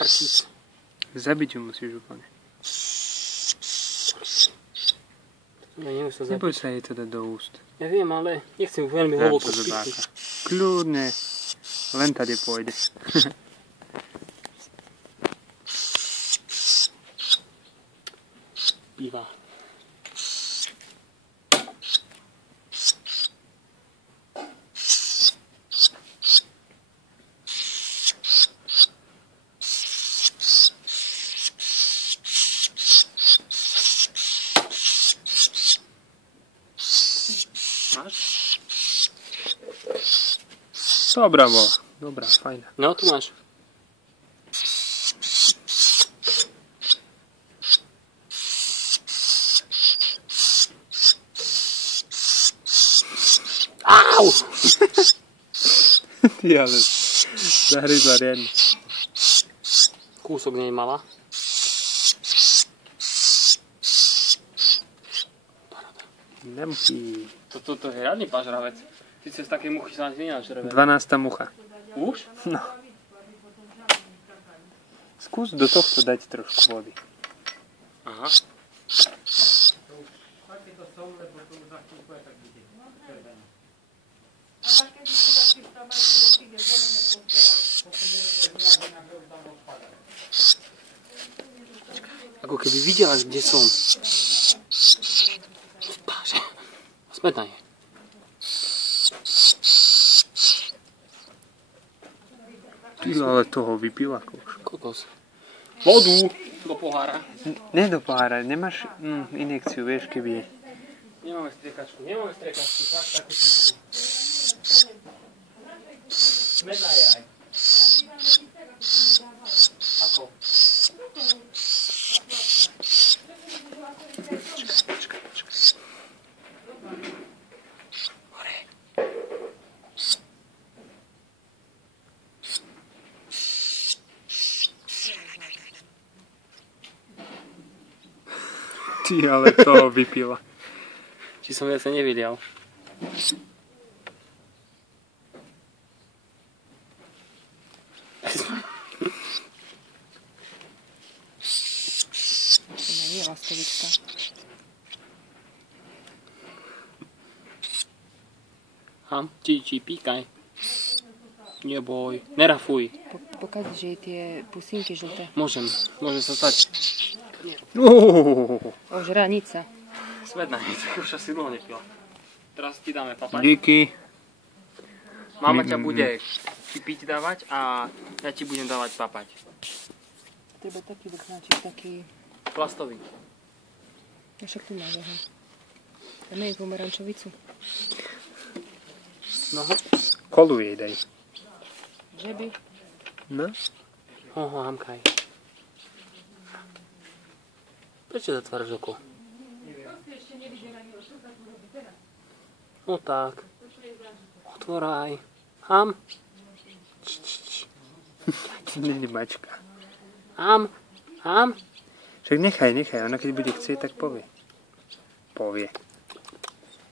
prčiť. Zabiť ju musíš úplne. Ja nemusím zabiť. Neboj sa jej to dať do úst. Ja viem, ale nechcem ju veľmi hlboko vpichtiť. Kľudne. Len tady pôjde. Býva. Máš? Dobrá bola. Dobrá, fajná. No, tu máš. Au! Ty ale zahryzla riadne. Kúsok nej mala. Nemusí. Toto je riadny pažravec. Sice z takej muchy sa ani nenažreve. 12. mucha. Už? No. Skús do tohto dať trošku vody. Aha. Ako keby videla, kde som. Páže. Smetná je. Ty ale toho vypila kouš. Kokos. Vodu do pohára. Ne do pohára, nemáš injekciu, vieš, keby je. Nemáme striekačku, tak takú čistú. Smetná je aj. Ako? Ty ale toho vypila. Či som viacej nevidel. To nie je lastovička. Či, píkaj. Neboj, nerafuj. Pokazíš jej tie pusinky žlté. Môže sa stať. Ožranica. Svedná, už asi dlho nepila. Teraz ti dáme papať. Díky. Mama ťa bude ti piť dávať a ja ti budem dávať papať. Treba taký vrchnáčik, taký... Plastový. A však tu máš, aha. Dáme jej pomerančovicu. No. Kolu jej daj. Že by? No. Oho, hamkaj. Prečo zatváraš oko? No tak. Otvoraj. Ham. Není mačka. Ham. Však nechaj. Ona keď bude chcieť, tak povie.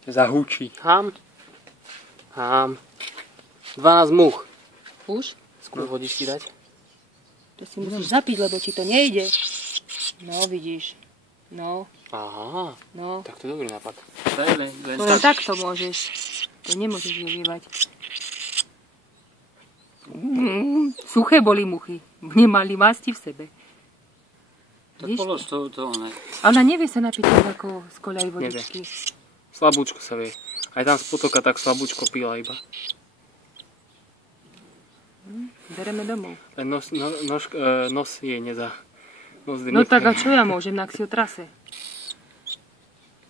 Zahúči. Ham. 12 much. Už? Skús vodičky dať. To si musíš zapiť, lebo ti to nejde. No, vidíš. No. Aha. No. Tak to je dobrý nápad. Daj len To len takto môžeš. To nemôžeš využívať. Suché boli muchy. Nemali masti v sebe. Tak polož to ne. A ona nevie sa napiť ako z koľaj vodičky. Slabúčko sa vie. Aj tam z potoka tak slabúčko pila iba. Bereme domov. Nos jej neza. No tak a čo ja môžem, ak si ho trase?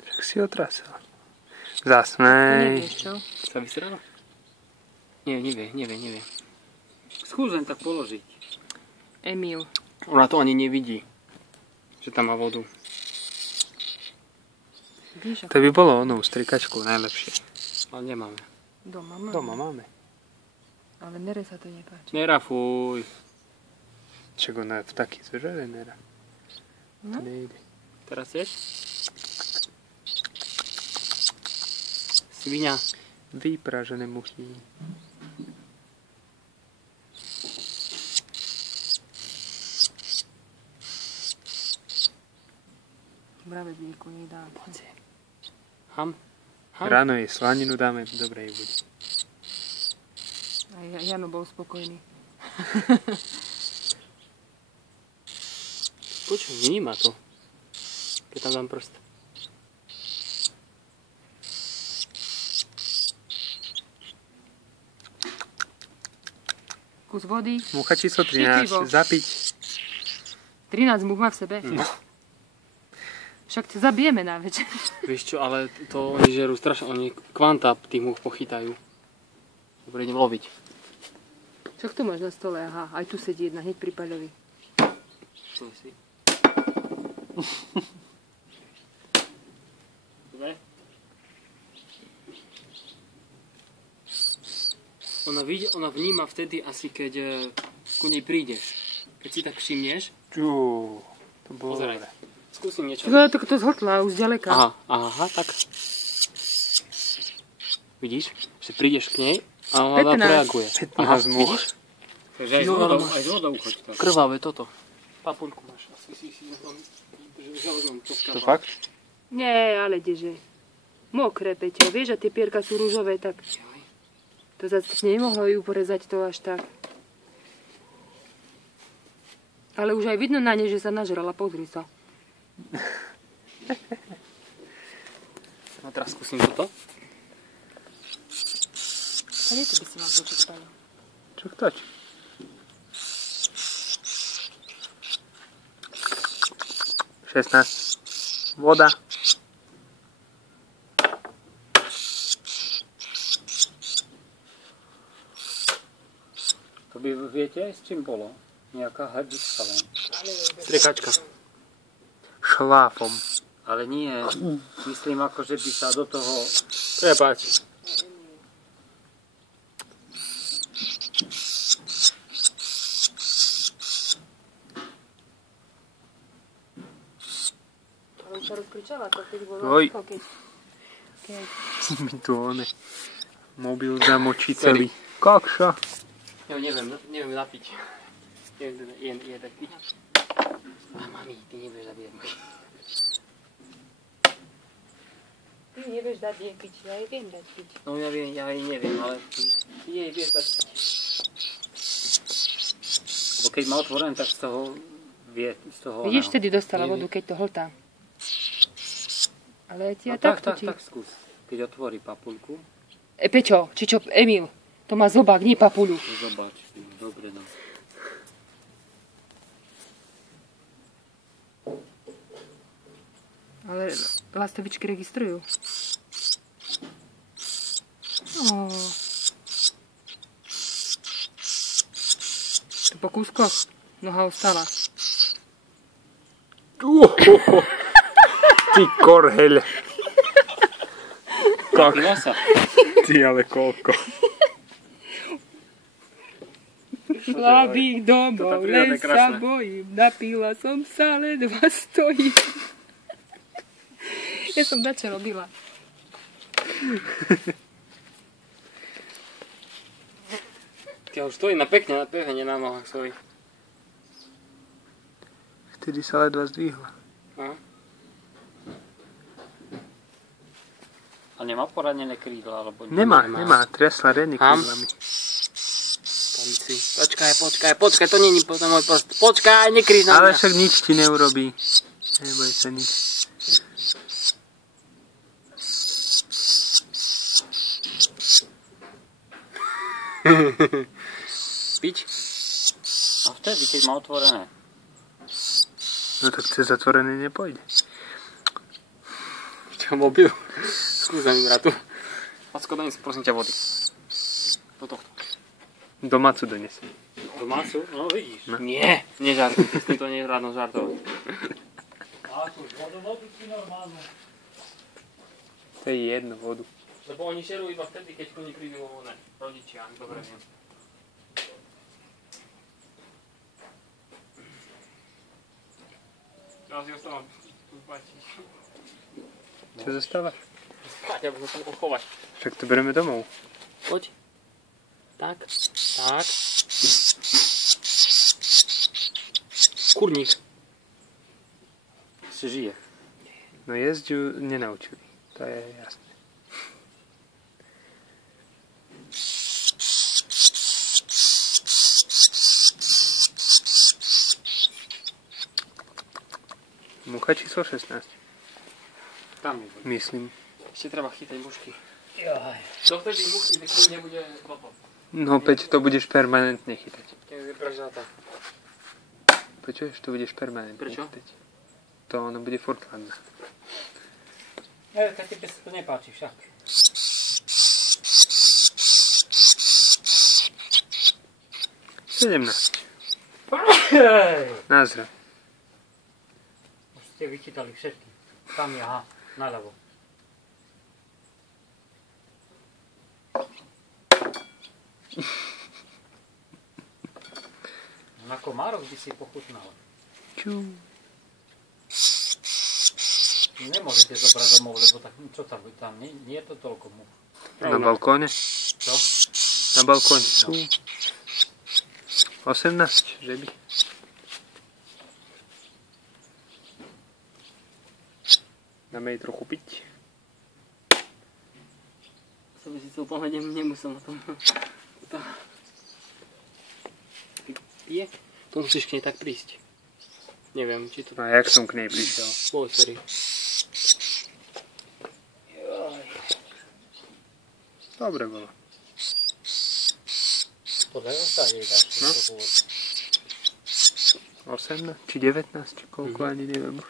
Tak si ho trasel. Zasmej. Nevieš čo? Sa vysrala? Nie, nevie. Skús len tak položiť. Emil. Ona to ani nevidí, že tam má vodu. Víš, To by bolo onou strikačkou najlepšie. Ale nemáme. Doma máme. Ale Nere sa to nepáči. Nerafuj. Čak ona v taký zožere, Nera. To No. nejde. Teraz ješ? Sviňa. Vypražené muchy. práve mlieko nedá. Ham? Ráno jej slaninu dáme, dobre jej bude. A Jano bol spokojný. Počuj, vníma to. Keď tam dám prst. Kus vody. Mucha číslo Štítivo. 13, zapiť. 13 múch má v sebe. Však to zabijeme na večer. Vieš čo, ale to oni žerú strašne, oni kvanta tých múch pochytajú. Dobre, idem loviť. Však tu máš na stole, aha. Aj tu sedí jedna, hneď pri Paľovi. Čo si? Dobre. Ona vníma vtedy asi, keď ku nej prídeš. Keď si tak všimneš. Čú, to bolo Pozeraj. dobré. Skúsim niečo. Ja to zhltla už ďaleka. Aha, tak. Vidíš, že prídeš k nej a ona 15. reaguje. 15 múch. vidíš? Takže aj z vodou choď to. Krvavé toto. Papuľku máš. Asi si na tom železnom To poskával. fakt? Nie, ale kdeže. Mokré, Peťo. Vieš, a tie pierka sú rúžové, tak Jaj. to zase nemohlo ju porezať to až tak. Ale už aj vidno na nej, že sa nažrala. Pozri sa. A teraz skúsim toto. A nie, to by si mal počuť, Paľo. Čo ktoč? Voda. To by viete aj s čím bolo? Nejaká hadička len. Striekačka. Šláfom. Ale nie, myslím ako, že by sa do toho... Prepáč. Ale už sa rozkričala, to keď bolo... Oj. Keď... Mi tu one. Mobil zamočí celý. Kokšo. Ja neviem napiť. Neviem dať piť. Mami, ty nebudeš zabíjať môj. Ty nevieš dať jej piť, ja jej viem dať piť. No ja jej neviem, ale ty jej vieš dať piť. Lebo keď má otvorené, tak z toho vie, z toho... Vidíš, oného. vtedy dostala Nevie. vodu, keď to hltá. Ale ti No ja tak, takto tak, ti... tak, skús. Keď otvorí papuľku, Peťo, či čo, Emil, to má zobák, nie papuľu. zobáč. Dobre, no. Ale lastovičky registrujú. Oh. To po kúskoch noha ostala. Ty korheľ. Napila sa. Ty ale koľko. Šla bych domov, príroda len je sa krásna. bojím. Napila som sa, ledva stojím. Ja som dačo robila. Ja už stojí pekne na nohách svojich. Vtedy sa ledva zdvihla. A nemá poranené krídla, alebo... Nemá. Tresla redný Ham? krídlami. Polici. Počkaj, to není potom môj post. Počkaj, nekríž na Ale mňa. však nič ti neurobí. Neboj sa nič. Piť? A vtedy, keď má otvorené. No tak cez zatvorené nepôjde. Čo, mobil? Skúsa mi bratu. Packo, daj si prosím ťa vody. Do tohto. Domácu donesiem. Domácu? No vidíš. No. Nie, nežartuj, s týmto nie je rádno žartovať. To je jedno vodu. Lebo oni šerujú iba vtedy, keď ku ní prídu rodičia, dobre viem. Teraz si ostávam spať. Čo zostáva? Spať, ja budem sa mohol chovať. Však to bereme domov. Poď. Tak. Kurník. Si žije. No jesť ju nenaučili. To je jasné. Mucha číslo 16. Tam je. Myslím. Ešte treba chytať mušky. Jaj. Dovtedy muchy, kým nebude klopot. No Peť, to budeš permanentne chytať. Keď je prežratá. Počuješ, to budeš permanentne Prečo? chytať. To ono bude furt hladná. Keď tebe sa to nepáči však. Sedemnáct. Názra. Už ste vyčítali všetky. Tam je, aha, naľavo. Na komárok by si pochutnal. Čú. Nemôžete zobrať domov, lebo tak čo tam bude tam? Nie je to toľko much. Na balkóne? Čo? Na balkóne sú 18, že by. Dáme jej trochu piť. Som by si to úplne nemusel na tom. Pije? To musíš k nej tak prísť. Neviem, či to... No a jak som k nej prišiel? Boj, sorry. Dobre bolo. Podľa sa jej dať. No. 18 či 19, či koľko, ani neviem už.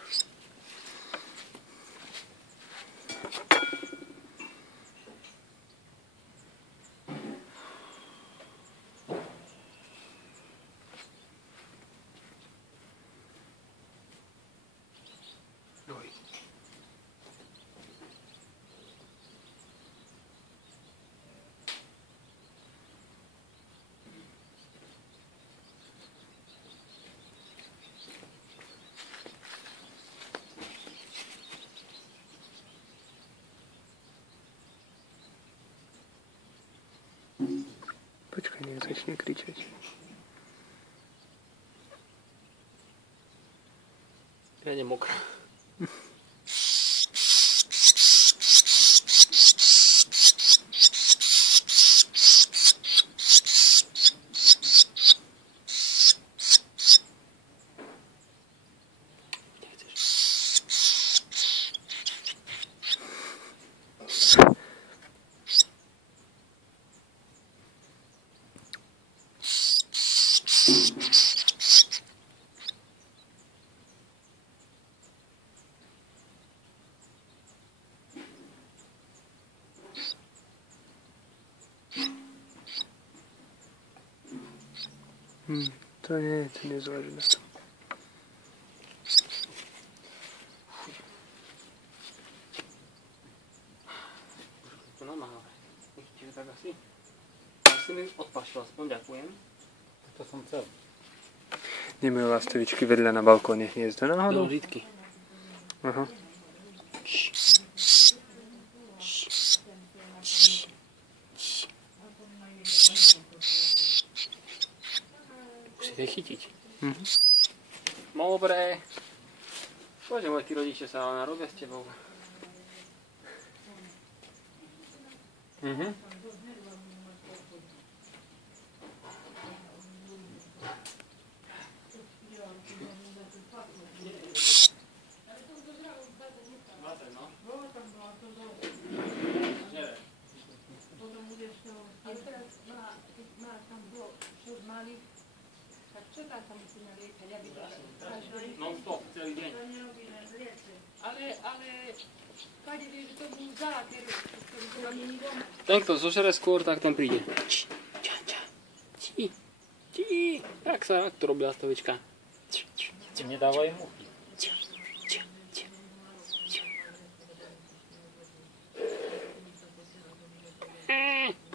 Počkaj, nech začne kričať. Ja idem mokrá. To nezáleží na tom. To namáha. Čiže tak asi. Si mi odpašil, aspoň ďakujem. To som chcel. Nemajú lastovičky vedľa na balkóne hniezdo náhodou? Do žitky. Aha. Musíte chytiť. Dobre. Bože môj, tí rodiče sa narobia s tebou. Non stop, celý deň. Ten, kto zožere skôr, tak ten príde. Jak to robí lastovička? Nedávaj muchy.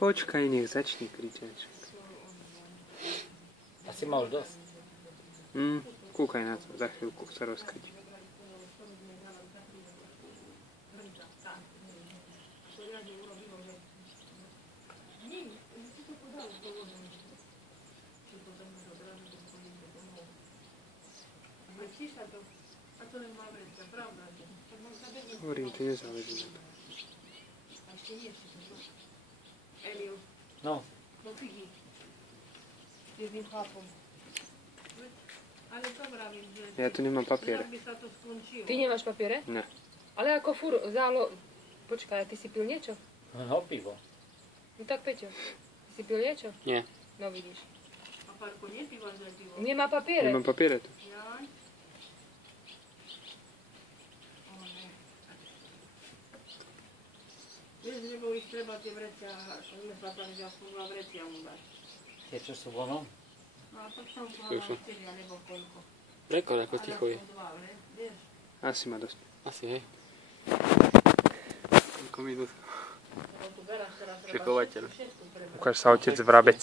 Počkaj, nech začne kričať. Asi mal už dosť. Kúkaj na to, za chvíľku sa rozkryť. A to nemá vrecka, pravda? Tak mám sa Hovorím, ty nezáleží na to. Eliu, No, no vidí. S jedným chlapom. Ale to vravím, že... Ja tu nemám papier. by sa to skončilo. Ty nemáš papiere? Ne. Ale ako fur, Počkaj, ty si pil niečo? no pivo. No tak Peťo, ty si pil niečo? Nie. No vidíš. A Párko, nepívaš za pivo. Nemá papiere. Nemám papiere tu. Jaj. O ne. Vieš, že boli treba tie vrecia, čo sme sa tam, že aspoň dva vrecia mu dať. Tie, čo sú vonom? No a tak som Skúšam. povedala 4 alebo koľko. Rekord, ako ticho je. Ale aspoň dva, vieš. Asi ma dosť. Asi, hej. Koľko minút? Lebo tu beráš teraz Šekovateľ. všetko pre Ukáž sa otec Vrabec.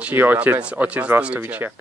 Či otec Lastovičiak.